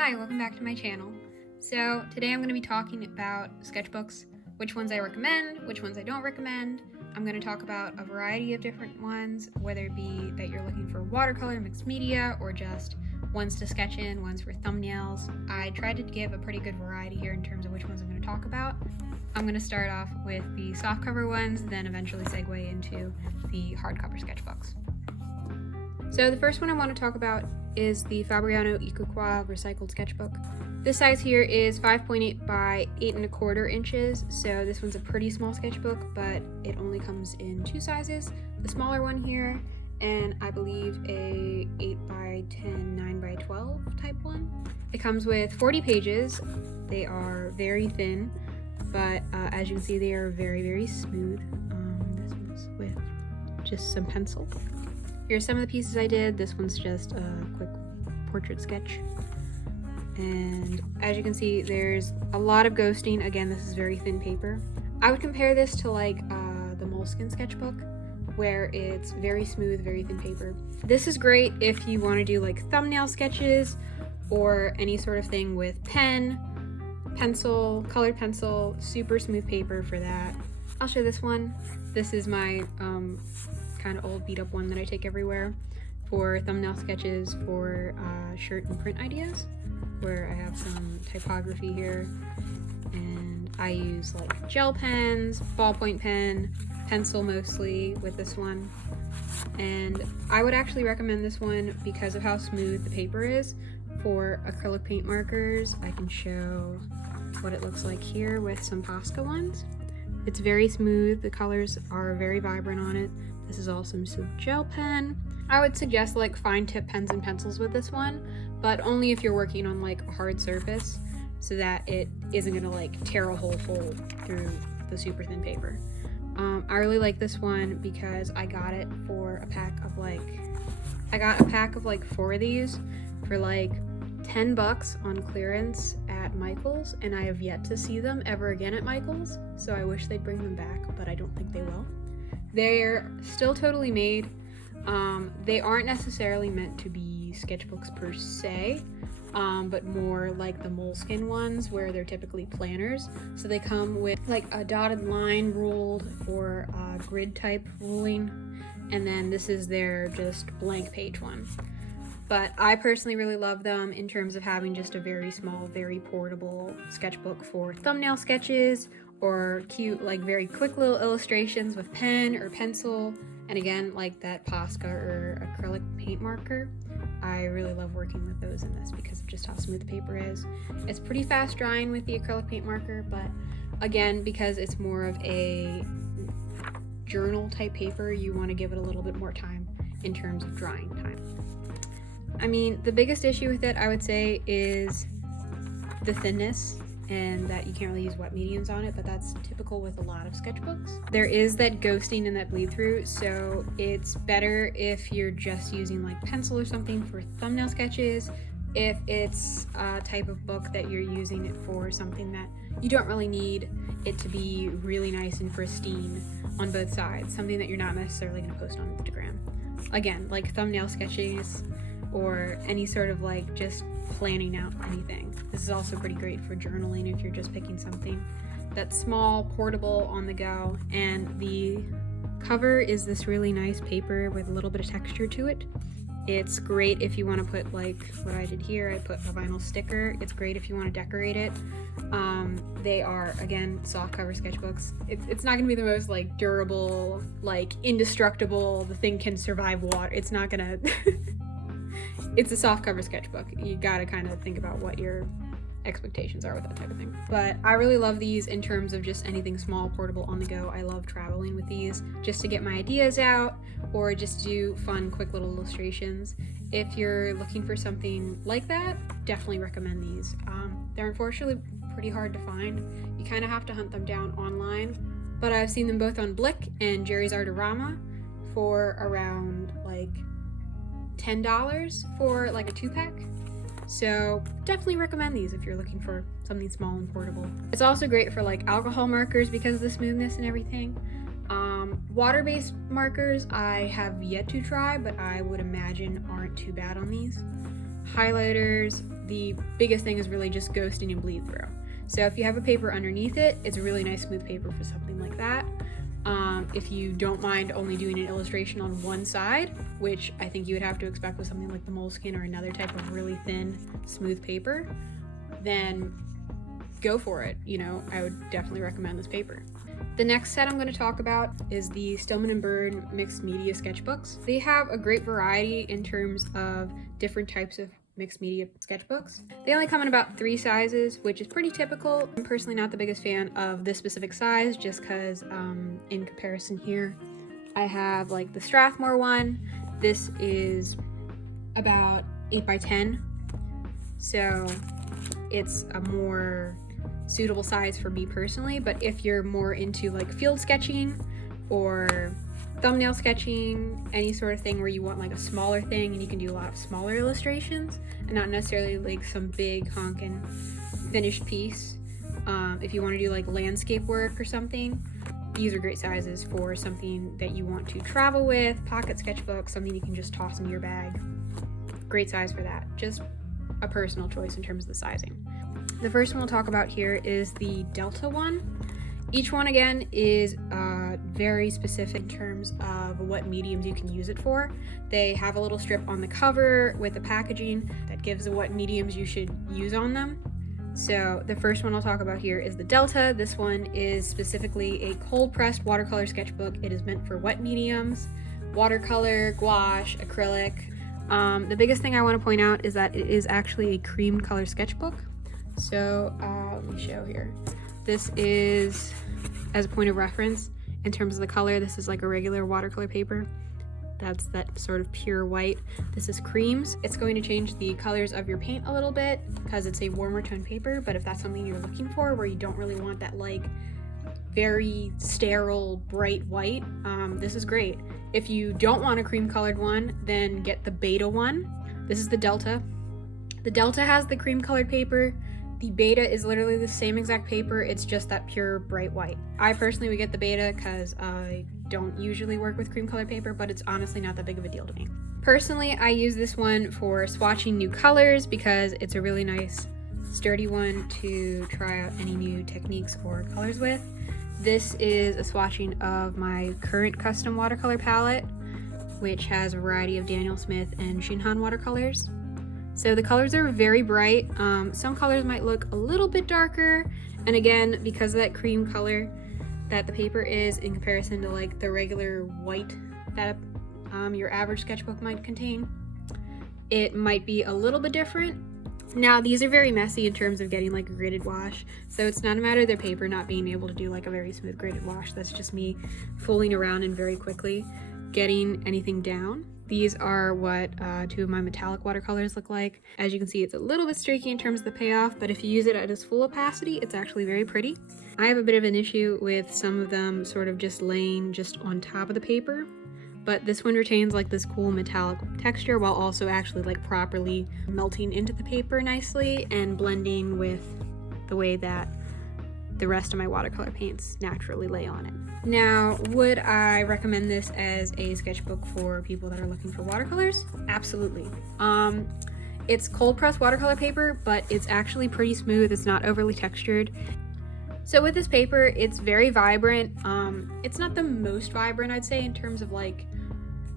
Hi, welcome back to my channel. So today I'm going to be talking about sketchbooks, which ones I recommend, which ones I don't recommend. I'm going to talk about a variety of different ones, whether it be that you're looking for watercolor, mixed media, or just ones to sketch in, ones for thumbnails. I tried to give a pretty good variety here in terms of which ones I'm going to talk about. I'm going to start off with the softcover ones, then eventually segue into the hardcover sketchbooks. So the first one I want to talk about is the Fabriano Ecoqua recycled sketchbook. This size here is 5.8 by 8 1/4 inches, so this one's a pretty small sketchbook, but it only comes in two sizes. The smaller one here, and I believe a 8 by 10, 9 by 12 type one. It comes with 40 pages. They are very thin, but as you can see, they are very, very smooth. This one's with just some pencil. Here's some of the pieces I did. This one's just a quick portrait sketch. And as you can see, there's a lot of ghosting. Again, this is very thin paper. I would compare this to like the Moleskine sketchbook, where it's very smooth, very thin paper. This is great if you want to do like thumbnail sketches or any sort of thing with pen, pencil, colored pencil, super smooth paper for that. I'll show this one. This is my kind of old beat up one that I take everywhere for thumbnail sketches for shirt and print ideas, where I have some typography here, and I use like gel pens, ballpoint pen, pencil mostly with this one. And I would actually recommend this one because of how smooth the paper is. For acrylic paint markers, I can show what it looks like here with some Posca ones. It's very smooth, the colors are very vibrant on it. This is also some gel pen. I would suggest like fine tip pens and pencils with this one, but only if you're working on like a hard surface so that it isn't gonna like tear a hole through the super thin paper. I really like this one because I got it for a pack of like, I got a pack of like 4 of these for like $10 on clearance at Michael's, and I have yet to see them ever again at Michael's, so I wish they'd bring them back, but I don't think they will. They're still totally made. They aren't necessarily meant to be sketchbooks per se, but more like the Moleskine ones where they're typically planners. So they come with like a dotted line ruled or grid type ruling, and then this is their just blank page one. But I personally really love them in terms of having just a very small, very portable sketchbook for thumbnail sketches or cute, like very quick little illustrations with pen or pencil. And again, like that Posca or acrylic paint marker. I really love working with those in this because of just how smooth the paper is. It's pretty fast drying with the acrylic paint marker, but again, because it's more of a journal type paper, you want to give it a little bit more time in terms of drying time. I mean, the biggest issue with it, I would say, is the thinness and that you can't really use wet mediums on it, but that's typical with a lot of sketchbooks. There is that ghosting and that bleed through, so it's better if you're just using like pencil or something for thumbnail sketches. If it's a type of book that you're using it for something that you don't really need it to be really nice and pristine on both sides, something that you're not necessarily going to post on Instagram. Again, like thumbnail sketches, or any sort of like just planning out anything. This is also pretty great for journaling if you're just picking something that's small, portable, on the go. And the cover is this really nice paper with a little bit of texture to it. It's great if you want to put like what I did here. I put a vinyl sticker. It's great if you want to decorate it. They are, again, soft cover sketchbooks. It's not gonna be the most like durable, like indestructible, the thing can survive water. It's not gonna it's a soft cover sketchbook. You gotta kind of think about what your expectations are with that type of thing. But I really love these in terms of just anything small, portable, on the go. I love traveling with these just to get my ideas out or just do fun, quick little illustrations. If you're looking for something like that, definitely recommend these. They're unfortunately pretty hard to find. You kind of have to hunt them down online, but I've seen them both on Blick and Jerry's Artorama for around like $10 for like a 2-pack. So definitely recommend these if you're looking for something small and portable. It's also great for like alcohol markers because of the smoothness and everything. Water-based markers I have yet to try, but I would imagine aren't too bad on these. Highlighters, the biggest thing is really just ghosting and bleed through. So if you have a paper underneath it, it's a really nice smooth paper for something like that. If you don't mind only doing an illustration on one side, which I think you would have to expect with something like the Moleskine or another type of really thin, smooth paper, then go for it. You know, I would definitely recommend this paper. The next set I'm going to talk about is the Stillman and Birn mixed media sketchbooks. They have a great variety in terms of different types of mixed media sketchbooks. They only come in about 3 sizes, which is pretty typical. I'm personally not the biggest fan of this specific size just because in comparison here, I have like the Strathmore one. This is about 8 by 10. So it's a more suitable size for me personally, but if you're more into like field sketching or thumbnail sketching, any sort of thing where you want like a smaller thing and you can do a lot of smaller illustrations and not necessarily like some big honkin' finished piece. If you want to do like landscape work or something, these are great sizes for something that you want to travel with, pocket sketchbook, something you can just toss into your bag. Great size for that. Just a personal choice in terms of the sizing. The first one we'll talk about here is the Delta one. Each one again is very specific in terms of what mediums you can use it for. They have a little strip on the cover with the packaging that gives what mediums you should use on them. So the first one I'll talk about here is the Delta. This one is specifically a cold pressed watercolor sketchbook. It is meant for wet mediums, watercolor, gouache, acrylic. The biggest thing I want to point out is that it is actually a cream color sketchbook. So let me show here. This is, as a point of reference, in terms of the color, this is like a regular watercolor paper. That's that sort of pure white. This is creams. It's going to change the colors of your paint a little bit because it's a warmer tone paper, but if that's something you're looking for where you don't really want that like very sterile bright white, this is great. If you don't want a cream colored one, then get the Beta one. This is the Delta. The Delta has the cream colored paper. The Beta is literally the same exact paper, it's just that pure bright white. I personally would get the Beta because I don't usually work with cream colored paper, but it's honestly not that big of a deal to me. Personally, I use this one for swatching new colors because it's a really nice, sturdy one to try out any new techniques or colors with. This is a swatching of my current custom watercolor palette, which has a variety of Daniel Smith and Shinhan watercolors. So the colors are very bright. Some colors might look a little bit darker, and again, because of that cream color that the paper is in comparison to like the regular white that your average sketchbook might contain, it might be a little bit different. Now these are very messy in terms of getting like a graded wash, so it's not a matter of their paper not being able to do like a very smooth graded wash. That's just me fooling around and very quickly getting anything down. These are what 2 of my metallic watercolors look like. As you can see, it's a little bit streaky in terms of the payoff, but if you use it at its full opacity, it's actually very pretty. I have a bit of an issue with some of them sort of just laying just on top of the paper, but this one retains like this cool metallic texture while also actually like properly melting into the paper nicely and blending with the way that the rest of my watercolor paints naturally lay on it. Now, would I recommend this as a sketchbook for people that are looking for watercolors? Absolutely. It's cold pressed watercolor paper, but it's actually pretty smooth. It's not overly textured. So with this paper, it's very vibrant. It's not the most vibrant, I'd say, in terms of like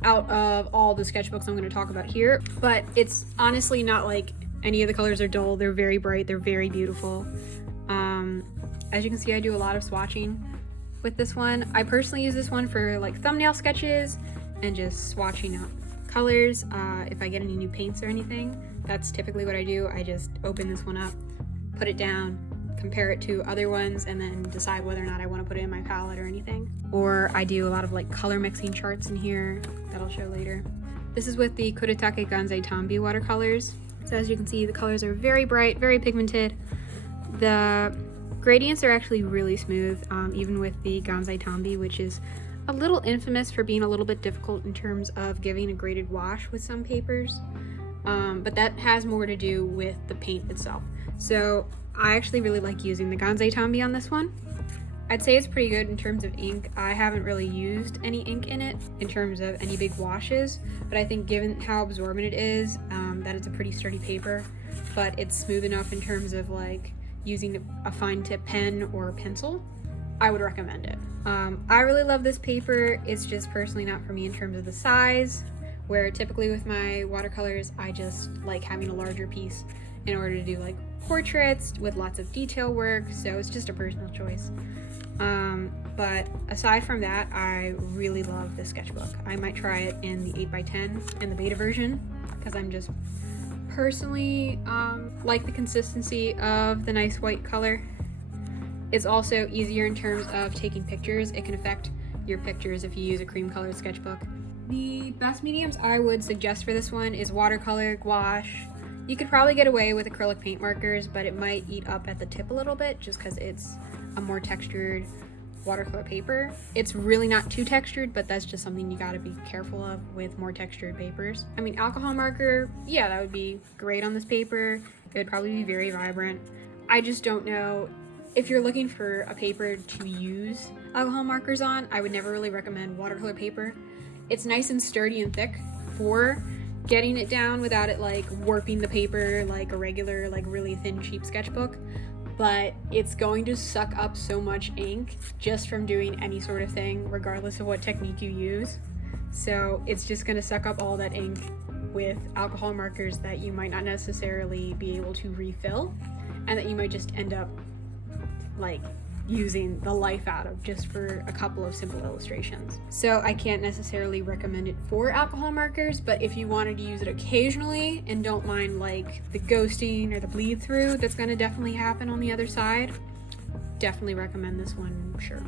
out of all the sketchbooks I'm going to talk about here, but it's honestly not like any of the colors are dull. They're very bright. They're very beautiful. As you can see, I do a lot of swatching with this one. I personally use this one for like thumbnail sketches and just swatching out colors. If I get any new paints or anything, that's typically what I do. I just open this one up, put it down, compare it to other ones, and then decide whether or not I want to put it in my palette or anything. Or I do a lot of like color mixing charts in here that I'll show later. This is with the Kuretake Gansei Tambi watercolors. So as you can see, the colors are very bright, very pigmented. The gradients are actually really smooth, even with the Gansei Tambi, which is a little infamous for being a little bit difficult in terms of giving a graded wash with some papers. But that has more to do with the paint itself. So I actually really like using the Gansei Tambi on this one. I'd say it's pretty good in terms of ink. I haven't really used any ink in it in terms of any big washes, but I think given how absorbent it is, that it's a pretty sturdy paper, but it's smooth enough in terms of like using a fine tip pen or pencil, I would recommend it. I really love this paper. It's just personally not for me in terms of the size, where typically with my watercolors, I just like having a larger piece in order to do like portraits with lots of detail work, so it's just a personal choice. But aside from that, I really love this sketchbook. I might try it in the 8x10 in the beta version, because I'm just personally like the consistency of the nice white color. It's also easier in terms of taking pictures. It can affect your pictures if you use a cream colored sketchbook. The best mediums I would suggest for this one is watercolor, gouache. You could probably get away with acrylic paint markers, but it might eat up at the tip a little bit just because it's a more textured watercolor paper. It's really not too textured, but that's just something you gotta be careful of with more textured papers. I mean, alcohol marker, yeah, that would be great on this paper. It would probably be very vibrant. I just don't know if you're looking for a paper to use alcohol markers on. I would never really recommend watercolor paper. It's nice and sturdy and thick for getting it down without it like warping the paper like a regular, like really thin, cheap sketchbook. But it's going to suck up so much ink just from doing any sort of thing, regardless of what technique you use. So it's just going to suck up all that ink with alcohol markers that you might not necessarily be able to refill, and that you might just end up like using the life out of just for a couple of simple illustrations. So I can't necessarily recommend it for alcohol markers, but if you wanted to use it occasionally and don't mind like the ghosting or the bleed through that's going to definitely happen on the other side, definitely recommend this one, sure.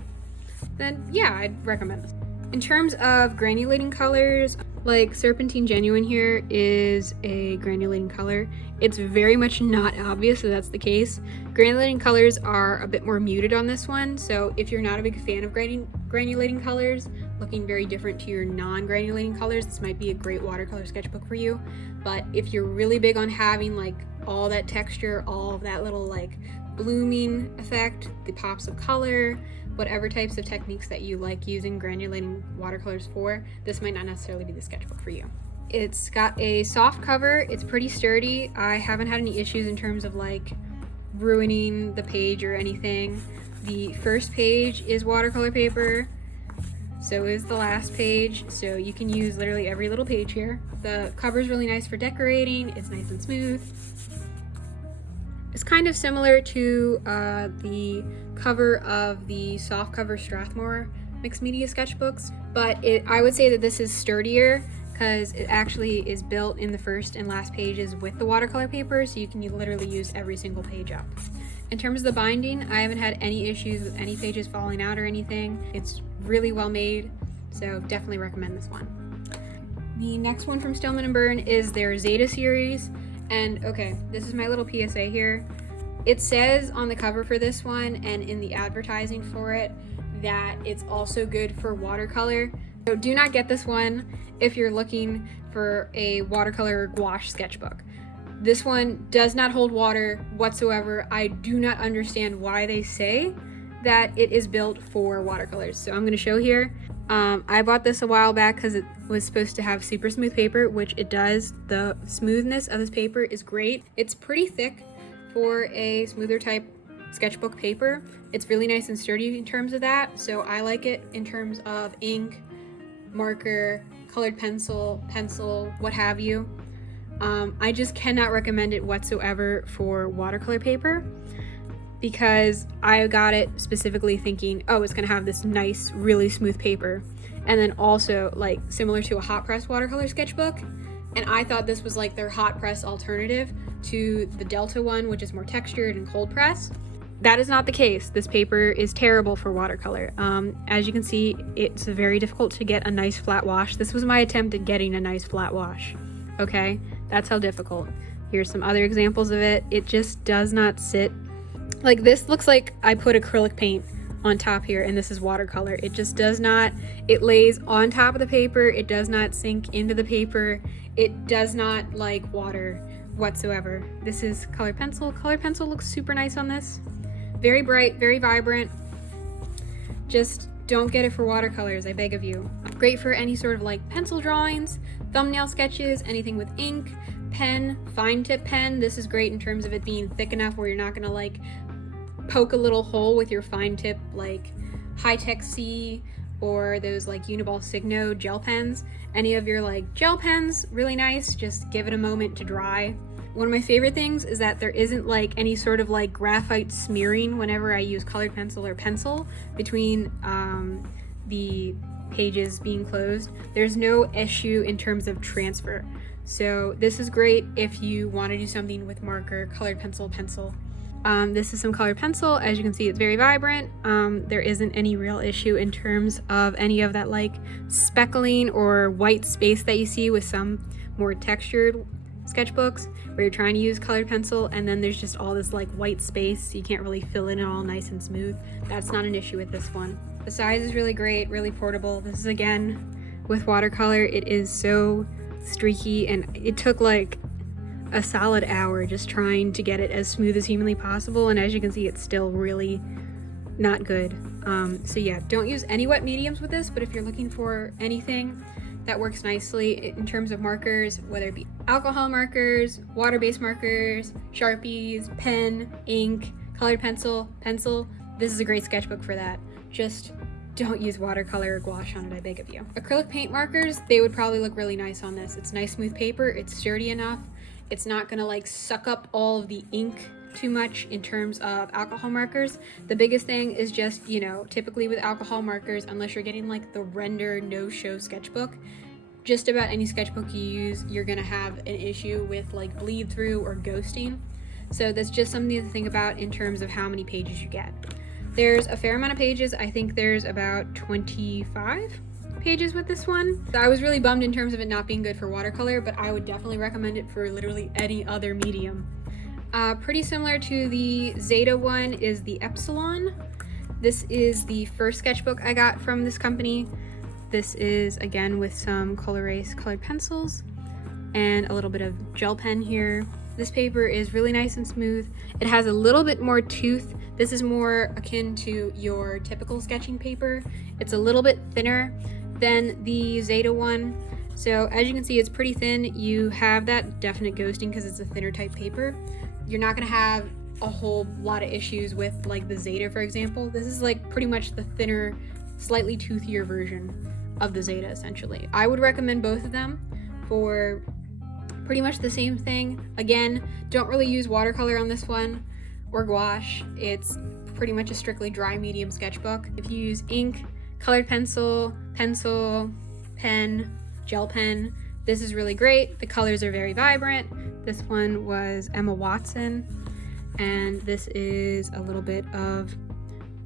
Then yeah, I'd recommend this. In terms of granulating colors, like Serpentine Genuine here is a granulating color. It's very much not obvious that that's the case. Granulating colors are a bit more muted on this one, so if you're not a big fan of granulating colors, looking very different to your non-granulating colors, this might be a great watercolor sketchbook for you. But if you're really big on having like all that texture, all of that little like blooming effect, the pops of color, whatever types of techniques that you like using granulating watercolors for, this might not necessarily be the sketchbook for you. It's got a soft cover, it's pretty sturdy. I haven't had any issues in terms of like ruining the page or anything. The first page is watercolor paper, so is the last page, so you can use literally every little page here. The cover is really nice for decorating, it's nice and smooth. It's kind of similar to the cover of the Softcover Strathmore mixed media sketchbooks, but I would say that this is sturdier because it actually is built in the first and last pages with the watercolor paper, so you can literally use every single page up. In terms of the binding, I haven't had any issues with any pages falling out or anything. It's really well made, so definitely recommend this one. The next one from Stillman and Birn is their Zeta series. And okay, this is my little PSA here. It says on the cover for this one and in the advertising for it that it's also good for watercolor. So do not get this one if you're looking for a watercolor gouache sketchbook. This one does not hold water whatsoever. I do not understand why they say that it is built for watercolors. So I'm going to show here. I bought this a while back because it was supposed to have super smooth paper, which it does. The smoothness of this paper is great. It's pretty thick for a smoother type sketchbook paper. It's really nice and sturdy in terms of that, so I like it in terms of ink, marker, colored pencil, what have you. I just cannot recommend it whatsoever for watercolor paper, because I got it specifically thinking, oh, it's gonna have this nice, really smooth paper, and then also like similar to a hot press watercolor sketchbook. And I thought this was like their hot press alternative to the Delta one, which is more textured and cold press. That is not the case. This paper is terrible for watercolor. As you can see, it's very difficult to get a nice flat wash. This was my attempt at getting a nice flat wash. Okay, that's how difficult. Here's some other examples of it. It just does not sit. Like this looks like I put acrylic paint on top here and this is watercolor. It just does not, it lays on top of the paper. It does not sink into the paper. It does not like water whatsoever. This is colored pencil. Colored pencil looks super nice on this. Very bright, very vibrant. Just don't get it for watercolors, I beg of you. Great for any sort of like pencil drawings, thumbnail sketches, anything with ink, pen, fine tip pen. This is great in terms of it being thick enough where you're not gonna like poke a little hole with your fine tip like High-Tech C or those like Uniball Signo gel pens. Any of your like gel pens, really nice, just give it a moment to dry. One of my favorite things is that there isn't like any sort of like graphite smearing whenever I use colored pencil or pencil between the pages being closed. There's no issue in terms of transfer. So this is great if you want to do something with marker, colored pencil, pencil. This is some colored pencil. As you can see, it's very vibrant. There isn't any real issue in terms of any of that like speckling or white space that you see with some more textured sketchbooks where you're trying to use colored pencil and then there's just all this like white space, so you can't really fill in it all nice and smooth. That's not an issue with this one. The size is really great, really portable. This is again with watercolor. It is so streaky and it took like a solid hour just trying to get it as smooth as humanly possible, and as you can see, it's still really not good. So yeah, don't use any wet mediums with this, but if you're looking for anything that works nicely in terms of markers, whether it be alcohol markers, water-based markers, Sharpies, pen, ink, colored pencil, this is a great sketchbook for that. Just don't use watercolor or gouache on it, I beg of you. Acrylic paint markers, they would probably look really nice on this. It's nice smooth paper, it's sturdy enough, it's not gonna like suck up all of the ink too much in terms of alcohol markers. The biggest thing is just, you know, typically with alcohol markers, unless you're getting like the render no-show sketchbook, just about any sketchbook you use, you're gonna have an issue with like bleed through or ghosting. So that's just something to think about in terms of how many pages you get. There's a fair amount of pages. I think there's about 25 pages with this one. So I was really bummed in terms of it not being good for watercolor, but I would definitely recommend it for literally any other medium. Pretty similar to the Zeta one is the Epsilon. This is the first sketchbook I got from this company. This is again with some Colorase colored pencils and a little bit of gel pen here. This paper is really nice and smooth. It has a little bit more tooth. This is more akin to your typical sketching paper. It's a little bit thinner than the Zeta one. So as you can see, it's pretty thin. You have that definite ghosting because it's a thinner type paper. You're not gonna have a whole lot of issues with like the Zeta, for example. This is like pretty much the thinner, slightly toothier version of the Zeta, essentially. I would recommend both of them for pretty much the same thing. Again, don't really use watercolor on this one or gouache. It's pretty much a strictly dry medium sketchbook. If you use ink, colored pencil, pen, gel pen, this is really great. The colors are very vibrant. This one was Emma Watson, and this is a little bit of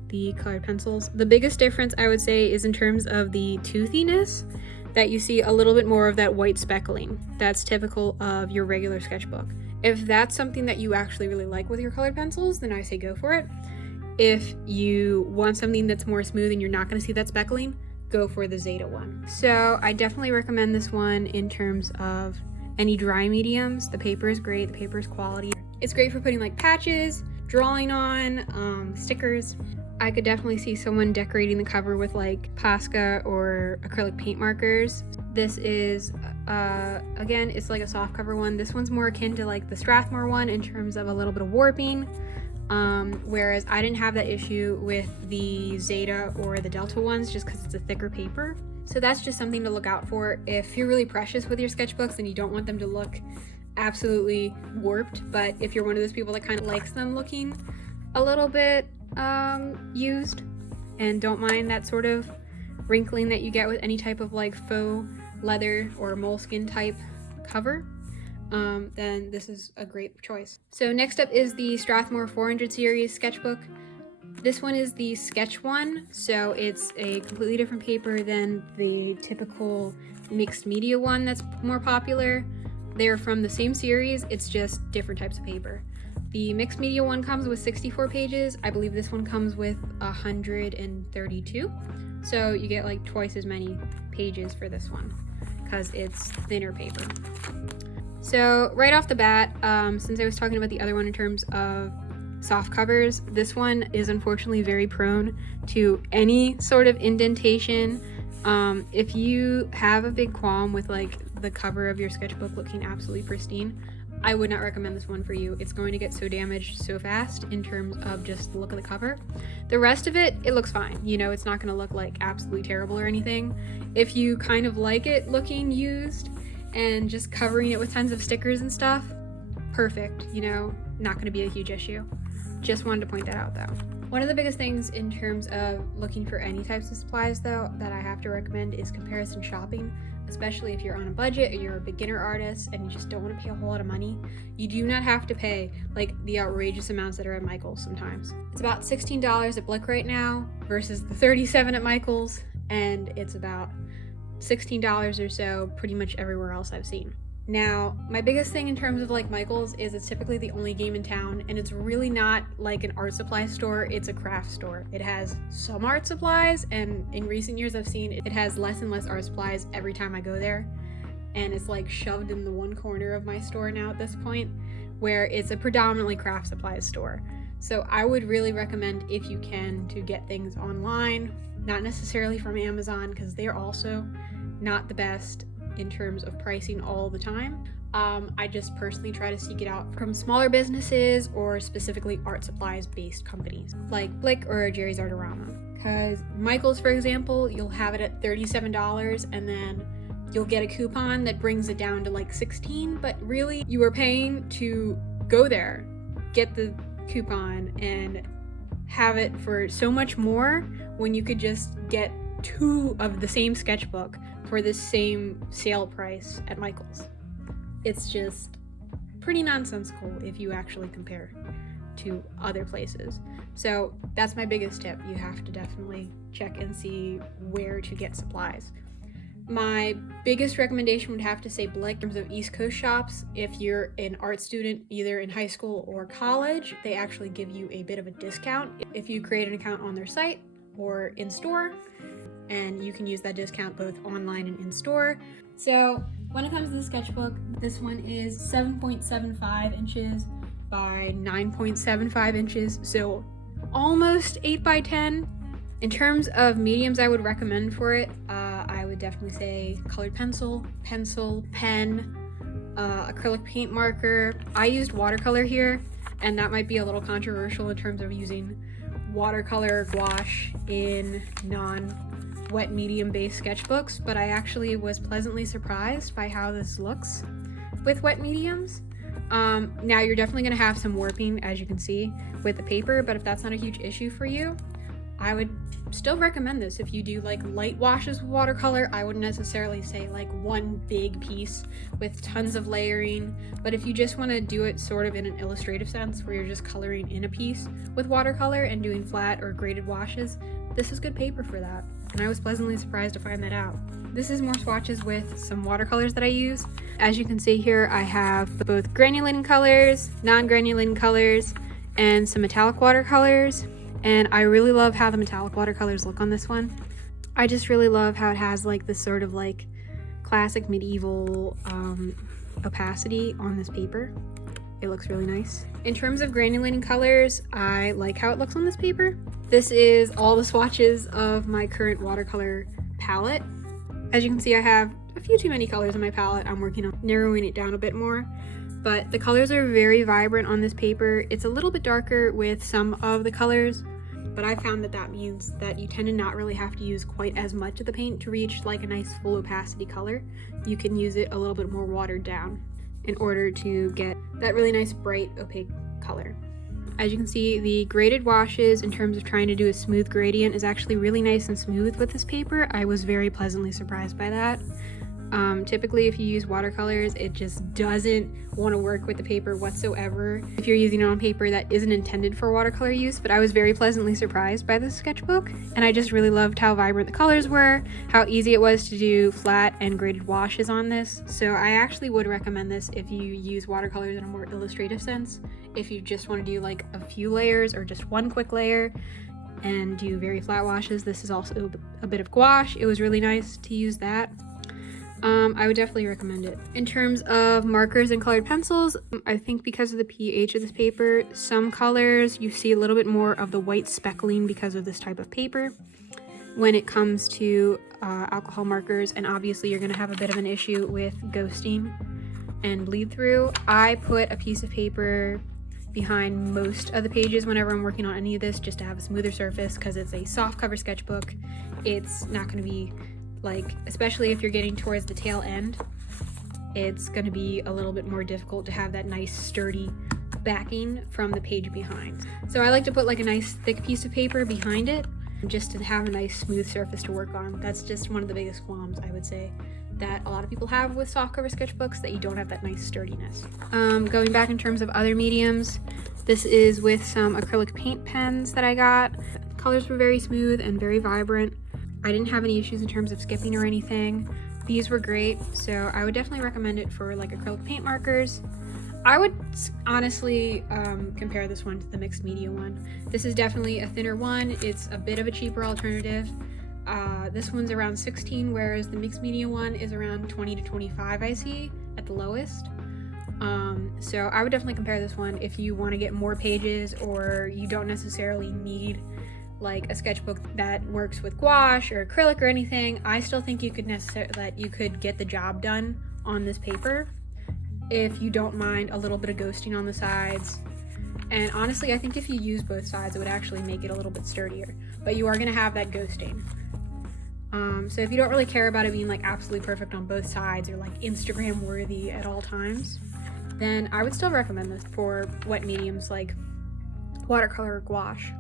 the colored pencils. The biggest difference I would say is in terms of the toothiness, that you see a little bit more of that white speckling. That's typical of your regular sketchbook. If that's something that you actually really like with your colored pencils, then I say go for it. If you want something that's more smooth and you're not going to see that speckling, go for the Zeta one. So I definitely recommend this one in terms of any dry mediums. The paper is great, the paper is quality. It's great for putting like patches, drawing on, stickers. I could definitely see someone decorating the cover with like Posca or acrylic paint markers. This is, again, it's like a soft cover one. This one's more akin to like the Strathmore one in terms of a little bit of warping. Whereas I didn't have that issue with the Zeta or the Delta ones just because it's a thicker paper. So that's just something to look out for if you're really precious with your sketchbooks and you don't want them to look absolutely warped. But if you're one of those people that kind of likes them looking a little bit used and don't mind that sort of wrinkling that you get with any type of like faux leather or moleskin type cover, then this is a great choice. So next up is the Strathmore 400 series sketchbook. This one is the Sketch one, so it's a completely different paper than the typical mixed media one that's more popular. They're from the same series, it's just different types of paper. The mixed media one comes with 64 pages. I believe this one comes with 132. So you get like twice as many pages for this one because it's thinner paper. So right off the bat, since I was talking about the other one in terms of soft covers, this one is unfortunately very prone to any sort of indentation. If you have a big qualm with like the cover of your sketchbook looking absolutely pristine, I would not recommend this one for you. It's going to get so damaged so fast in terms of just the look of the cover. The rest of it, it looks fine. You know, it's not going to look like absolutely terrible or anything. If you kind of like it looking used and just covering it with tons of stickers and stuff, perfect, you know, not going to be a huge issue. Just wanted to point that out though. One of the biggest things in terms of looking for any types of supplies though that I have to recommend is comparison shopping, especially if you're on a budget or you're a beginner artist and you just don't want to pay a whole lot of money. You do not have to pay like the outrageous amounts that are at Michael's sometimes. It's about $16 at Blick right now versus the $37 at Michael's, and it's about $16 or so pretty much everywhere else I've seen. Now, my biggest thing in terms of like Michael's is it's typically the only game in town, and it's really not like an art supply store, it's a craft store. It has some art supplies, and in recent years I've seen it has less and less art supplies every time I go there, and it's like shoved in the one corner of my store now at this point, where it's a predominantly craft supplies store. So I would really recommend, if you can, to get things online, not necessarily from Amazon, because they're also not the best in terms of pricing all the time. I just personally try to seek it out from smaller businesses or specifically art supplies based companies like Blick or Jerry's Artorama. Because Michael's, for example, you'll have it at $37 and then you'll get a coupon that brings it down to like $16, but really you are paying to go there, get the coupon, and have it for so much more when you could just get 2 of the same sketchbook for the same sale price at Michael's. It's just pretty nonsensical if you actually compare to other places. So that's my biggest tip. You have to definitely check and see where to get supplies. My biggest recommendation would have to say Blick in terms of East Coast shops. If you're an art student, either in high school or college, they actually give you a bit of a discount if you create an account on their site or in store, and you can use that discount both online and in store. So when it comes to the sketchbook, this one is 7.75 inches by 9.75 inches, so almost 8 by 10. In terms of mediums I would recommend for it, I would definitely say colored pencil, pen, acrylic paint marker. I used watercolor here, and that might be a little controversial in terms of using watercolor gouache in non-wet medium based sketchbooks, but I actually was pleasantly surprised by how this looks with wet mediums. Now you're definitely going to have some warping, as you can see, with the paper, but if that's not a huge issue for you, I would still recommend this. If you do like light washes with watercolor, I wouldn't necessarily say like one big piece with tons of layering, but if you just want to do it sort of in an illustrative sense where you're just coloring in a piece with watercolor and doing flat or graded washes, this is good paper for that, and I was pleasantly surprised to find that out. This is more swatches with some watercolors that I use. As you can see here, I have both granulating colors, non-granulating colors, and some metallic watercolors. And I really love how the metallic watercolors look on this one. I just really love how it has like this sort of like classic medieval opacity on this paper. It looks really nice. In terms of granulating colors, I like how it looks on this paper. This is all the swatches of my current watercolor palette. As you can see, I have a few too many colors in my palette. I'm working on narrowing it down a bit more. But the colors are very vibrant on this paper. It's a little bit darker with some of the colors, but I found that that means that you tend to not really have to use quite as much of the paint to reach like a nice full opacity color. You can use it a little bit more watered down in order to get that really nice bright opaque color. As you can see, the graded washes in terms of trying to do a smooth gradient is actually really nice and smooth with this paper. I was very pleasantly surprised by that. Typically if you use watercolors, it just doesn't want to work with the paper whatsoever if you're using it on paper that isn't intended for watercolor use, but I was very pleasantly surprised by this sketchbook, and I just really loved how vibrant the colors were, how easy it was to do flat and graded washes on this. So I actually would recommend this if you use watercolors in a more illustrative sense. If you just want to do like a few layers or just one quick layer and do very flat washes, this is also a bit of gouache. It was really nice to use that. I would definitely recommend it. In terms of markers and colored pencils, I think because of the pH of this paper, some colors you see a little bit more of the white speckling because of this type of paper. when it comes to alcohol markers, and obviously you're going to have a bit of an issue with ghosting and bleed through. I put a piece of paper behind most of the pages whenever I'm working on any of this, just to have a smoother surface, because it's a soft cover sketchbook. It's not going to be like, especially if you're getting towards the tail end, it's going to be a little bit more difficult to have that nice sturdy backing from the page behind. So I like to put like a nice thick piece of paper behind it just to have a nice smooth surface to work on. That's just one of the biggest qualms, I would say, that a lot of people have with softcover sketchbooks, that you don't have that nice sturdiness. Going back in terms of other mediums, this is with some acrylic paint pens that I got. The colors were very smooth and very vibrant. I didn't have any issues in terms of skipping or anything. These were great, so I would definitely recommend it for like acrylic paint markers. I would honestly compare this one to the mixed media one. This is definitely a thinner one. It's a bit of a cheaper alternative. This one's around 16, whereas the mixed media one is around 20 to 25, I see, at the lowest. So I would definitely compare this one if you want to get more pages, or you don't necessarily need like a sketchbook that works with gouache or acrylic or anything. I still think you could get the job done on this paper if you don't mind a little bit of ghosting on the sides. And honestly, I think if you use both sides, it would actually make it a little bit sturdier, but you are going to have that ghosting. So if you don't really care about it being like absolutely perfect on both sides, or like Instagram worthy at all times, then I would still recommend this for wet mediums like watercolor or gouache,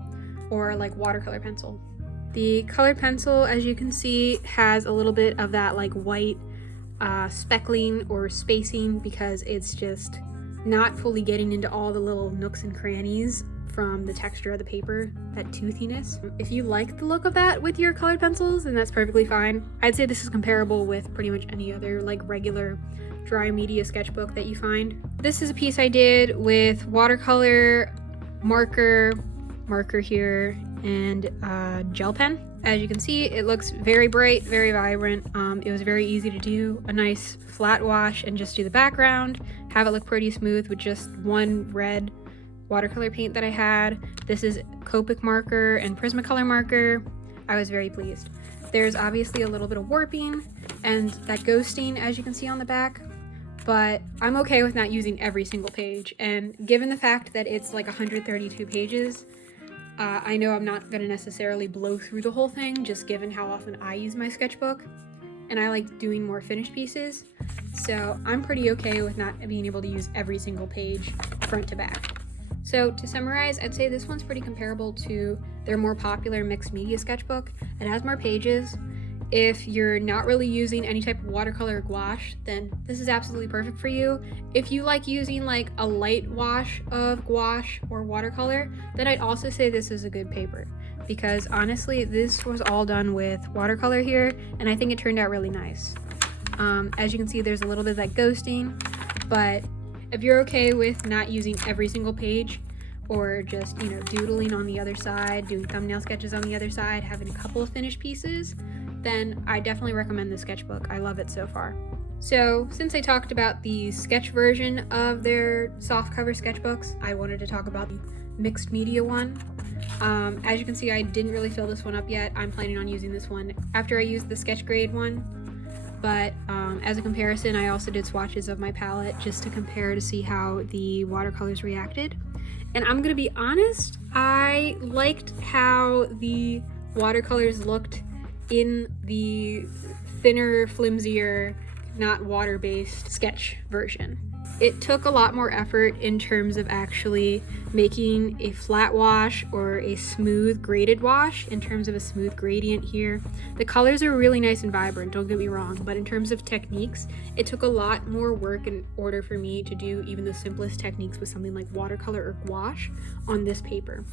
or like watercolor pencil. The colored pencil, as you can see, has a little bit of that like white speckling or spacing, because it's just not fully getting into all the little nooks and crannies from the texture of the paper, that toothiness. If you like the look of that with your colored pencils, then that's perfectly fine. I'd say this is comparable with pretty much any other like regular dry media sketchbook that you find. This is a piece I did with watercolor, marker here, and gel pen. As you can see, it looks very bright, very vibrant. It was very easy to do a nice flat wash and just do the background, have it look pretty smooth with just one red watercolor paint that I had. This is Copic marker and Prismacolor marker. I was very pleased. There's obviously a little bit of warping and that ghosting, as you can see on the back, but I'm okay with not using every single page. And given the fact that it's like 132 pages, I know I'm not going to necessarily blow through the whole thing, just given how often I use my sketchbook, and I like doing more finished pieces, so I'm pretty okay with not being able to use every single page front to back. So to summarize, I'd say this one's pretty comparable to their more popular mixed media sketchbook. It has more pages. If you're not really using any type of watercolor or gouache, then this is absolutely perfect for you. If you like using like a light wash of gouache or watercolor, then I'd also say this is a good paper, because honestly, this was all done with watercolor here, and I think it turned out really nice. As you can see, there's a little bit of that ghosting, but if you're okay with not using every single page, or just, you know, doodling on the other side, doing thumbnail sketches on the other side, having a couple of finished pieces, then I definitely recommend the sketchbook. I love it so far. So since I talked about the sketch version of their softcover sketchbooks, I wanted to talk about the mixed media one. As you can see, I didn't really fill this one up yet. I'm planning on using this one after I use the sketch grade one. But as a comparison, I also did swatches of my palette just to compare to see how the watercolors reacted. And I'm gonna be honest, I liked how the watercolors looked in the thinner, flimsier, not water-based sketch version. It took a lot more effort in terms of actually making a flat wash or a smooth graded wash, in terms of a smooth gradient here. The colors are really nice and vibrant, don't get me wrong, but in terms of techniques, it took a lot more work in order for me to do even the simplest techniques with something like watercolor or gouache on this paper.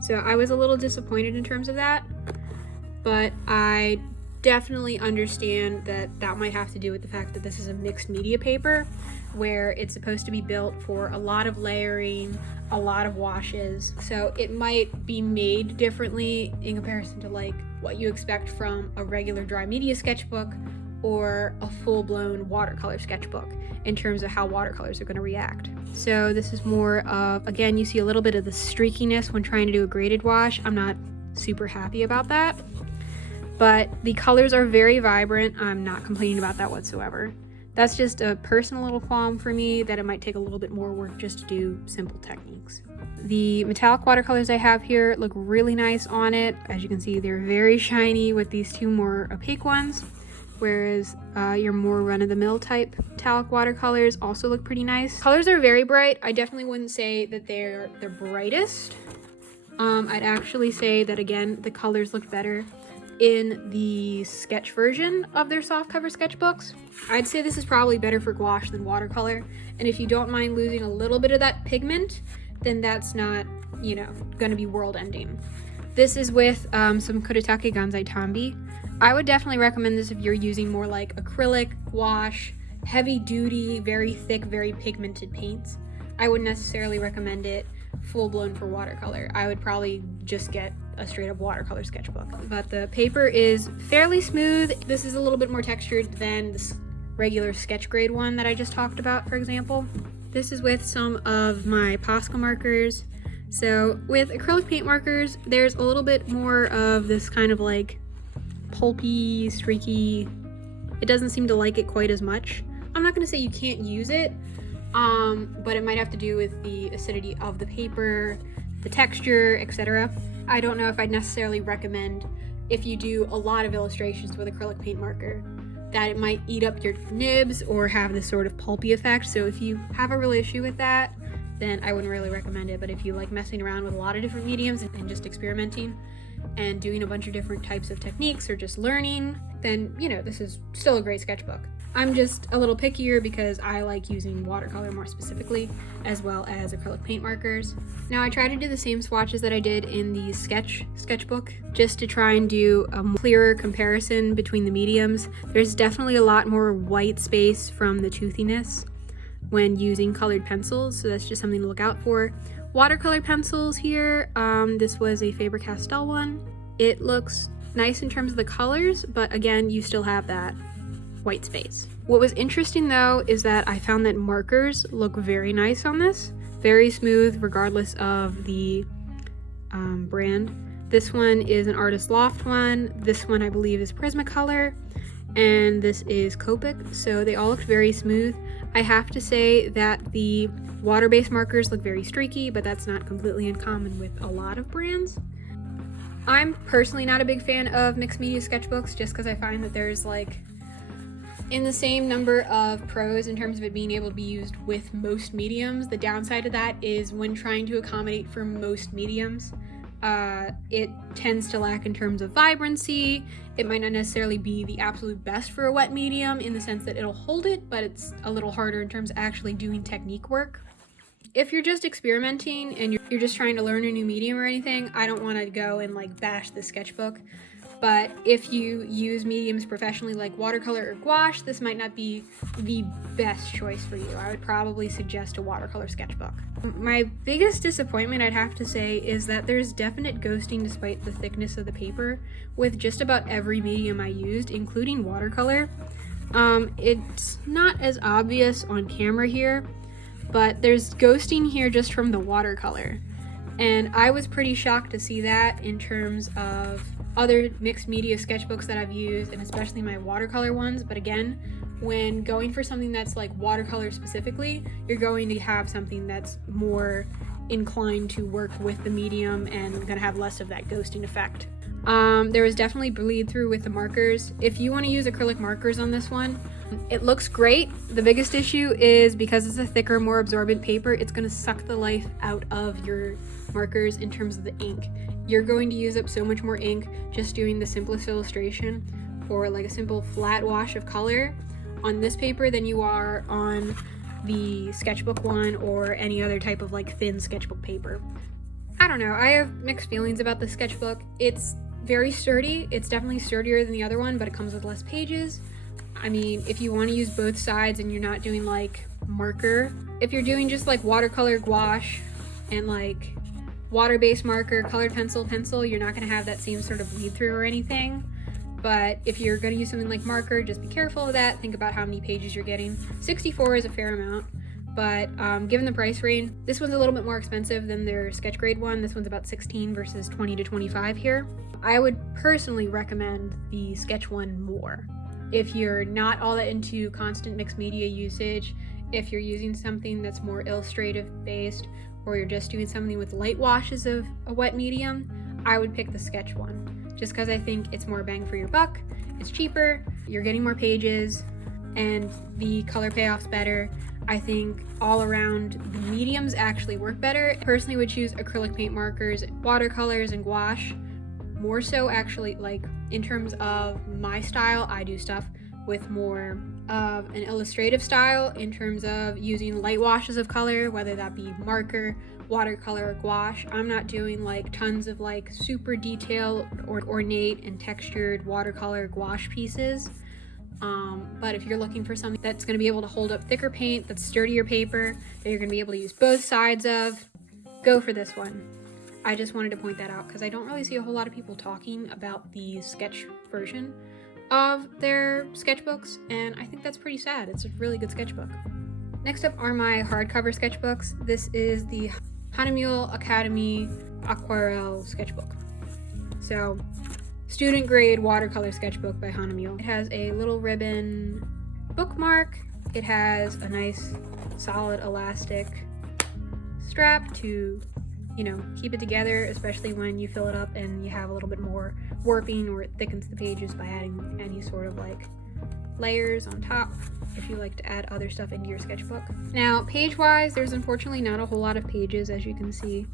So I was a little disappointed in terms of that, but I definitely understand that that might have to do with the fact that this is a mixed media paper, where it's supposed to be built for a lot of layering, a lot of washes, so it might be made differently in comparison to like what you expect from a regular dry media sketchbook or a full-blown watercolor sketchbook in terms of how watercolors are going to react. So this is more of, again, you see a little bit of the streakiness when trying to do a graded wash. I'm not super happy about that. but the colors are very vibrant. I'm not complaining about that whatsoever. That's just a personal little qualm for me, that it might take a little bit more work just to do simple techniques. The metallic watercolors I have here look really nice on it. As you can see, they're very shiny with these two more opaque ones, whereas your more run-of-the-mill type metallic watercolors also look pretty nice. Colors are very bright. I definitely wouldn't say that they're the brightest. I'd actually say that, again, the colors look better in the sketch version of their softcover sketchbooks. I'd say this is probably better for gouache than watercolor, and if you don't mind losing a little bit of that pigment, then that's not, you know, gonna be world ending. This is with some Kuretake Gansai Tambi. I would definitely recommend this if you're using more like acrylic, gouache, heavy duty, very thick, very pigmented paints. I wouldn't necessarily recommend it full-blown for watercolor. I would probably just get a straight up watercolor sketchbook. But the paper is fairly smooth. This is a little bit more textured than this regular sketch grade one that I just talked about, for example. This is with some of my Posca markers. So with acrylic paint markers, there's a little bit more of this kind of like pulpy, streaky. It doesn't seem to like it quite as much. I'm not gonna say you can't use it, but it might have to do with the acidity of the paper, the texture, etc. I don't know if I'd necessarily recommend, if you do a lot of illustrations with acrylic paint marker, that it might eat up your nibs or have this sort of pulpy effect. So if you have a real issue with that, then I wouldn't really recommend it. But if you like messing around with a lot of different mediums and just experimenting and doing a bunch of different types of techniques or just learning, then, you know, this is still a great sketchbook. I'm just a little pickier because I like using watercolor more specifically, as well as acrylic paint markers. Now I try to do the same swatches that I did in the sketchbook, just to try and do a clearer comparison between the mediums. There's definitely a lot more white space from the toothiness when using colored pencils, so that's just something to look out for. Watercolor pencils here, this was a Faber-Castell one. It looks nice in terms of the colors, but again, you still have that white space. What was interesting though is that I found that markers look very nice on this, very smooth regardless of the brand. This one is an Artist Loft one, this one I believe is Prismacolor, and this is Copic, so they all looked very smooth. I have to say that the water-based markers look very streaky, but that's not completely uncommon with a lot of brands. I'm personally not a big fan of mixed media sketchbooks, just because I find that there's like, in the same number of pros in terms of it being able to be used with most mediums, the downside of that is when trying to accommodate for most mediums, it tends to lack in terms of vibrancy. It might not necessarily be the absolute best for a wet medium in the sense that it'll hold it, but it's a little harder in terms of actually doing technique work. If you're just experimenting and you're just trying to learn a new medium or anything, I don't want to go and like bash the sketchbook. But if you use mediums professionally like watercolor or gouache, this might not be the best choice for you. I would probably suggest a watercolor sketchbook. My biggest disappointment, I'd have to say, is that there's definite ghosting despite the thickness of the paper with just about every medium I used, including watercolor. It's not as obvious on camera here, but there's ghosting here just from the watercolor. And I was pretty shocked to see that in terms of other mixed media sketchbooks that I've used, and especially my watercolor ones. But again, when going for something that's like watercolor specifically, you're going to have something that's more inclined to work with the medium and gonna have less of that ghosting effect. There was definitely bleed through with the markers. If you want to use acrylic markers on this one, it looks great. The biggest issue is because it's a thicker, more absorbent paper, it's going to suck the life out of your markers in terms of the ink. You're going to use up so much more ink just doing the simplest illustration or like a simple flat wash of color on this paper than you are on the sketchbook one or any other type of like thin sketchbook paper. I don't know, I have mixed feelings about the sketchbook. It's very sturdy. It's definitely sturdier than the other one, but it comes with less pages. I mean, if you want to use both sides and you're not doing like marker, if you're doing just like watercolor, gouache, and like water-based marker, colored pencil, you're not going to have that same sort of bleed through or anything. But if you're going to use something like marker, just be careful of that. Think about how many pages you're getting. 64 is a fair amount, but given the price range, this one's a little bit more expensive than their sketch grade one. This one's about 16 versus 20 to 25 here. I would personally recommend the sketch one more. If you're not all that into constant mixed media usage, if you're using something that's more illustrative based, or you're just doing something with light washes of a wet medium, I would pick the sketch one, just because I think it's more bang for your buck, it's cheaper, you're getting more pages, and the color payoff's better. I think all around the mediums actually work better. I personally would choose acrylic paint markers, watercolors, and gouache. More so actually, like in terms of my style, I do stuff with more of an illustrative style in terms of using light washes of color, whether that be marker, watercolor, or gouache. I'm not doing like tons of like super detailed or ornate and textured watercolor gouache pieces. But if you're looking for something that's going to be able to hold up thicker paint, that's sturdier paper, that you're going to be able to use both sides of, go for this one. I just wanted to point that out because I don't really see a whole lot of people talking about the sketch version of their sketchbooks, and I think that's pretty sad. It's a really good sketchbook. Next up are my hardcover sketchbooks. This is the Hahnemühle Akademie Aquarell sketchbook. So, student grade watercolor sketchbook by Hahnemühle. It has a little ribbon bookmark. It has a nice solid elastic strap to, you know, keep it together, especially when you fill it up and you have a little bit more warping, or it thickens the pages by adding any sort of like layers on top if you like to add other stuff into your sketchbook. Now, page-wise, there's unfortunately not a whole lot of pages, as you can see,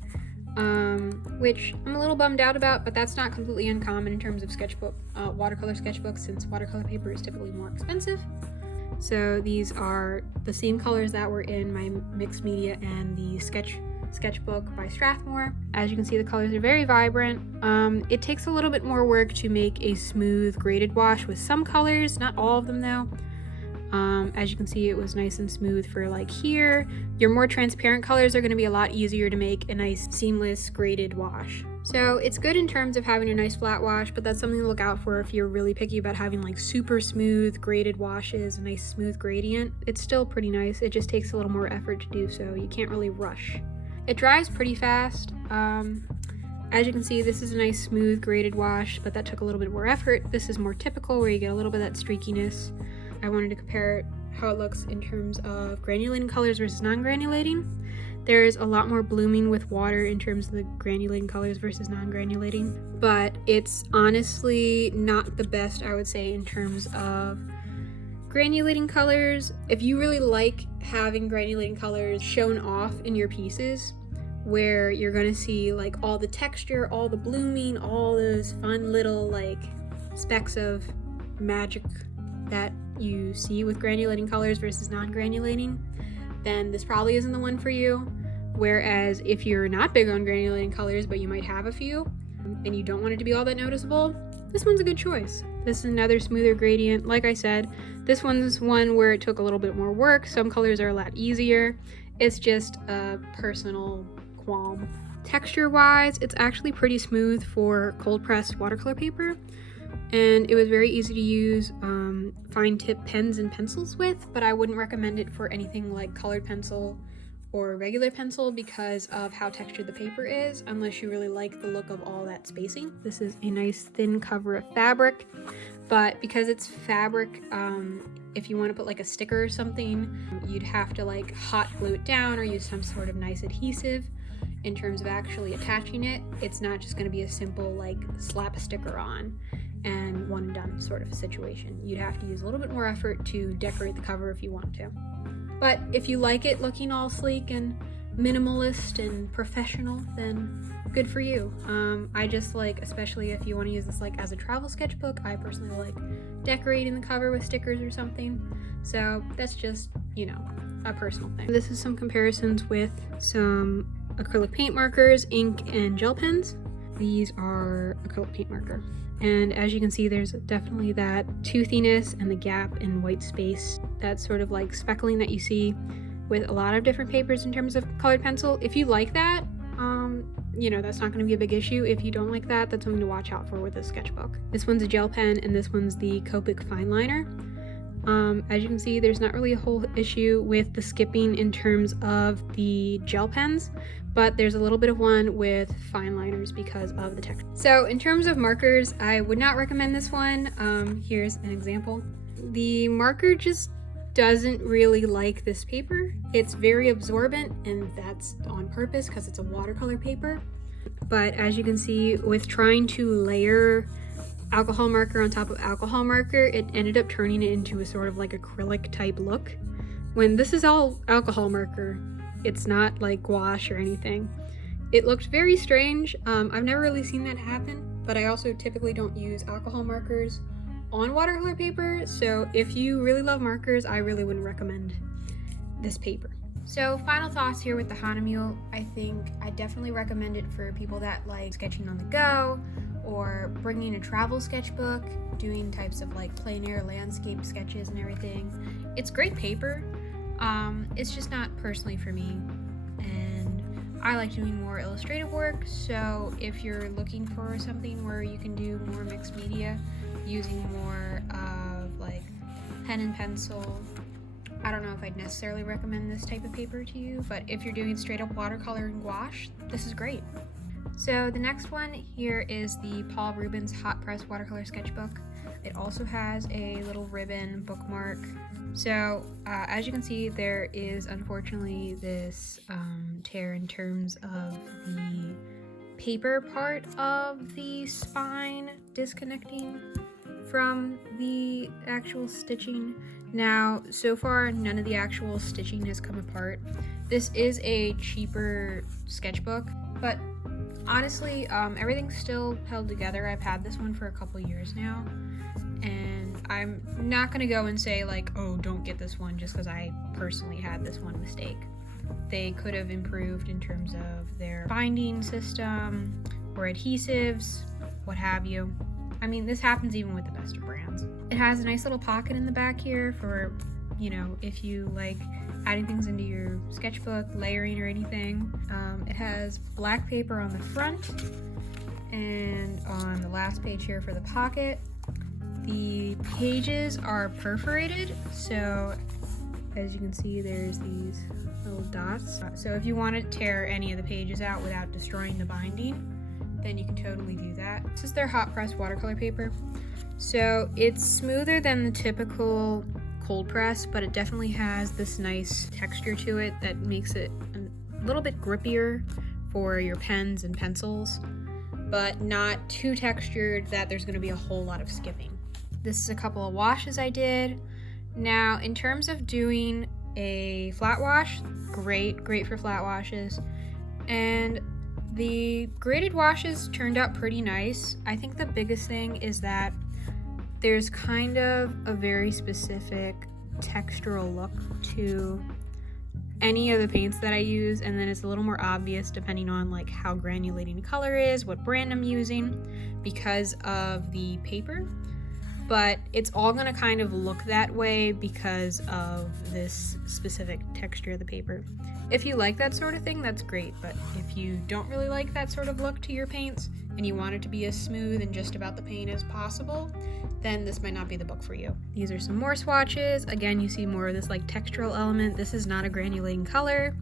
which I'm a little bummed out about, but that's not completely uncommon in terms of sketchbook, watercolor sketchbooks, since watercolor paper is typically more expensive. So these are the same colors that were in my mixed media and the sketchbook by Strathmore. As you can see, the colors are very vibrant. It takes a little bit more work to make a smooth graded wash with some colors, not all of them though. As you can see, it was nice and smooth for like here. Your more transparent colors are going to be a lot easier to make a nice seamless graded wash. So it's good in terms of having a nice flat wash, but that's something to look out for if you're really picky about having like super smooth graded washes, a nice smooth gradient. It's still pretty nice, it just takes a little more effort to do so. You can't really rush. It dries pretty fast. As you can see, this is a nice smooth graded wash, but that took a little bit more effort. This is more typical, where you get a little bit of that streakiness. I wanted to compare how it looks in terms of granulating colors versus non-granulating. There's a lot more blooming with water in terms of the granulating colors versus non-granulating, but it's honestly not the best, I would say, in terms of granulating colors. If you really like having granulating colors shown off in your pieces, where you're gonna see like all the texture, all the blooming, all those fun little like specks of magic that you see with granulating colors versus non-granulating, then this probably isn't the one for you. Whereas if you're not big on granulating colors, but you might have a few, and you don't want it to be all that noticeable, this one's a good choice. This is another smoother gradient. Like I said, this one's one where it took a little bit more work. Some colors are a lot easier. It's just a personal qualm. Texture-wise, it's actually pretty smooth for cold-pressed watercolor paper, and it was very easy to use fine tip pens and pencils with, but I wouldn't recommend it for anything like colored pencil or regular pencil because of how textured the paper is, unless you really like the look of all that spacing. This is a nice thin cover of fabric, but because it's fabric, if you want to put like a sticker or something, you'd have to like hot glue it down or use some sort of nice adhesive. In terms of actually attaching it, it's not just going to be a simple like slap a sticker on and one and done sort of a situation. You'd have to use a little bit more effort to decorate the cover if you want to. But if you like it looking all sleek and minimalist and professional, then good for you. I just like, especially if you want to use this like as a travel sketchbook, I personally like decorating the cover with stickers or something. So that's just, you know, a personal thing. This is some comparisons with some acrylic paint markers, ink, and gel pens. These are acrylic paint marker. And as you can see, there's definitely that toothiness and the gap in white space, that sort of like speckling that you see with a lot of different papers in terms of colored pencil. If you like that, you know, that's not going to be a big issue. If you don't like that, that's something to watch out for with this sketchbook. This one's a gel pen, and this one's the Copic fine liner. As you can see, there's not really a whole issue with the skipping in terms of the gel pens, but there's a little bit of one with fine liners because of the texture. So in terms of markers, I would not recommend this one. Here's an example. The marker just doesn't really like this paper. It's very absorbent, and that's on purpose because it's a watercolor paper. But as you can see, with trying to layer alcohol marker on top of alcohol marker, it ended up turning it into a sort of like acrylic type look. When this is all alcohol marker, it's not like gouache or anything. It looked very strange. I've never really seen that happen, but I also typically don't use alcohol markers on watercolor paper, so if you really love markers, I really wouldn't recommend this paper. So final thoughts here with the Hahnemühle. I think I definitely recommend it for people that like sketching on the go, or bringing a travel sketchbook, doing types of like plein air landscape sketches and everything. It's great paper. It's just not personally for me, and I like doing more illustrative work, so if you're looking for something where you can do more mixed media, using more of like pen and pencil, I don't know if I'd necessarily recommend this type of paper to you, but if you're doing straight up watercolor and gouache, this is great. So the next one here is the Paul Rubens Hot Press Watercolor Sketchbook. It also has a little ribbon bookmark. So as you can see, there is unfortunately this tear in terms of the paper part of the spine disconnecting from the actual stitching. Now, so far, none of the actual stitching has come apart. This is a cheaper sketchbook, but honestly, everything's still held together. I've had this one for a couple years now, and I'm not gonna go and say like, oh, don't get this one just because I personally had this one mistake. They could have improved in terms of their binding system or adhesives, what have you. I mean, this happens even with the best of brands. It has a nice little pocket in the back here for, you know, if you like adding things into your sketchbook, layering or anything. It has black paper on the front, and on the last page here for the pocket. The pages are perforated, so as you can see, there's these little dots. So if you want to tear any of the pages out without destroying the binding, then you can totally do that. This is their hot press watercolor paper. So it's smoother than the typical cold press, but it definitely has this nice texture to it that makes it a little bit grippier for your pens and pencils, but not too textured that there's going to be a whole lot of skipping. This is a couple of washes I did. Now, in terms of doing a flat wash, great for flat washes. And the graded washes turned out pretty nice. I think the biggest thing is that there's kind of a very specific textural look to any of the paints that I use, and then it's a little more obvious depending on like how granulating the color is, what brand I'm using, because of the paper. But it's all gonna kind of look that way because of this specific texture of the paper. If you like that sort of thing, that's great, but if you don't really like that sort of look to your paints and you want it to be as smooth and just about the paint as possible, then this might not be the book for you. These are some more swatches. Again, you see more of this like textural element. This is not a granulating color,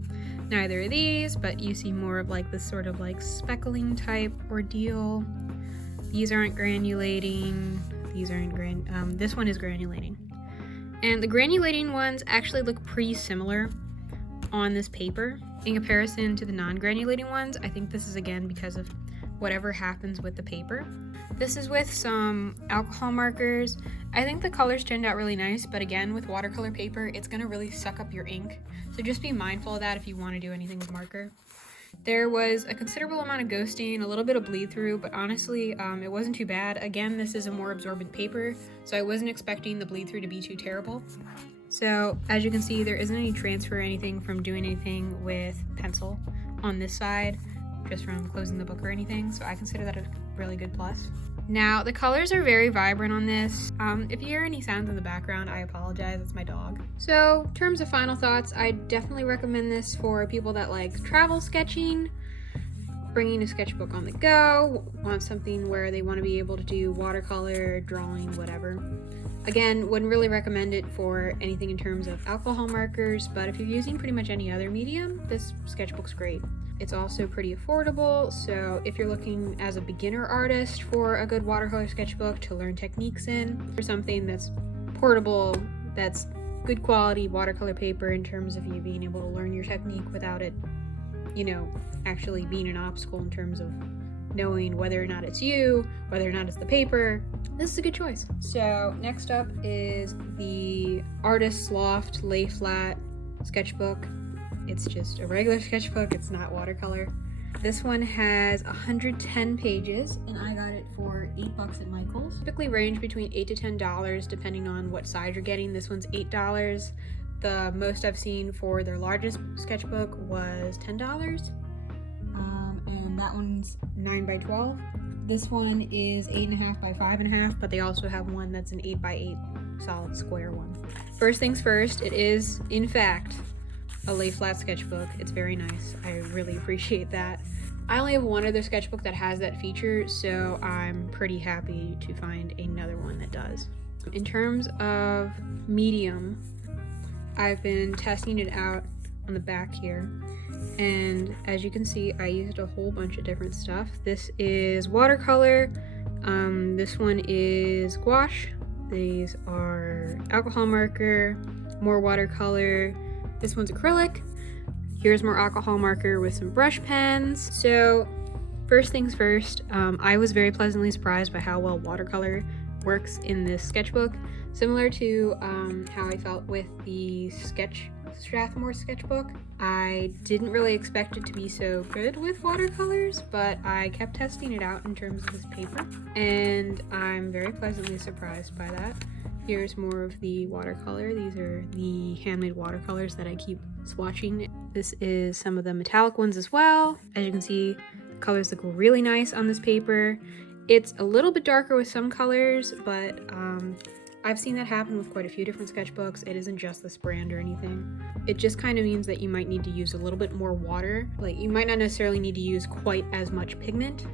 neither are these, but you see more of like this sort of like speckling type ordeal. These aren't granulating. These aren't this one is granulating. And the granulating ones actually look pretty similar on this paper in comparison to the non-granulating ones. I think this is again because of whatever happens with the paper. This is with some alcohol markers. I think the colors turned out really nice, but again, with watercolor paper, it's gonna really suck up your ink. So just be mindful of that if you wanna do anything with marker. There was a considerable amount of ghosting, a little bit of bleed through, but honestly, it wasn't too bad. Again, this is a more absorbent paper, so I wasn't expecting the bleed through to be too terrible. So as you can see, there isn't any transfer or anything from doing anything with pencil on this side, just from closing the book or anything, so I consider that a really good plus. Now, the colors are very vibrant on this. If you hear any sounds in the background, I apologize, it's my dog. So, in terms of final thoughts, I definitely recommend this for people that like travel sketching, bringing a sketchbook on the go, want something where they want to be able to do watercolor, drawing, whatever. Again, wouldn't really recommend it for anything in terms of alcohol markers, but if you're using pretty much any other medium, this sketchbook's great. It's also pretty affordable, so if you're looking as a beginner artist for a good watercolor sketchbook to learn techniques in, or something that's portable, that's good quality watercolor paper in terms of you being able to learn your technique without it, you know, actually being an obstacle in terms of knowing whether or not it's you, whether or not it's the paper, this is a good choice. So next up is the Artist's Loft Layflat sketchbook. It's just a regular sketchbook, it's not watercolor. This one has 110 pages and I got it for $8 at Michael's. Typically range between $8 to $10 depending on what size you're getting. This one's $8. The most I've seen for their largest sketchbook was $10. And that one's 9 by 12. This one is 8.5 by 5.5, but they also have one that's an 8 by 8 solid square one. First things first, it is in fact a Layflat sketchbook. It's very nice. I really appreciate that. I only have one other sketchbook that has that feature, so I'm pretty happy to find another one that does. In terms of medium, I've been testing it out on the back here, and as you can see, I used a whole bunch of different stuff. This is watercolor, this one is gouache, these are alcohol marker, more watercolor, this one's acrylic, here's more alcohol marker with some brush pens. So first things first, I was very pleasantly surprised by how well watercolor works in this sketchbook, similar to how I felt with the Strathmore sketchbook. I didn't really expect it to be so good with watercolors, but I kept testing it out in terms of this paper, and I'm very pleasantly surprised by that. Here's more of the watercolor. These are the handmade watercolors that I keep swatching. This is some of the metallic ones as well. As you can see, the colors look really nice on this paper. It's a little bit darker with some colors, but I've seen that happen with quite a few different sketchbooks. It isn't just this brand or anything. It just kind of means that you might need to use a little bit more water. Like, you might not necessarily need to use quite as much pigment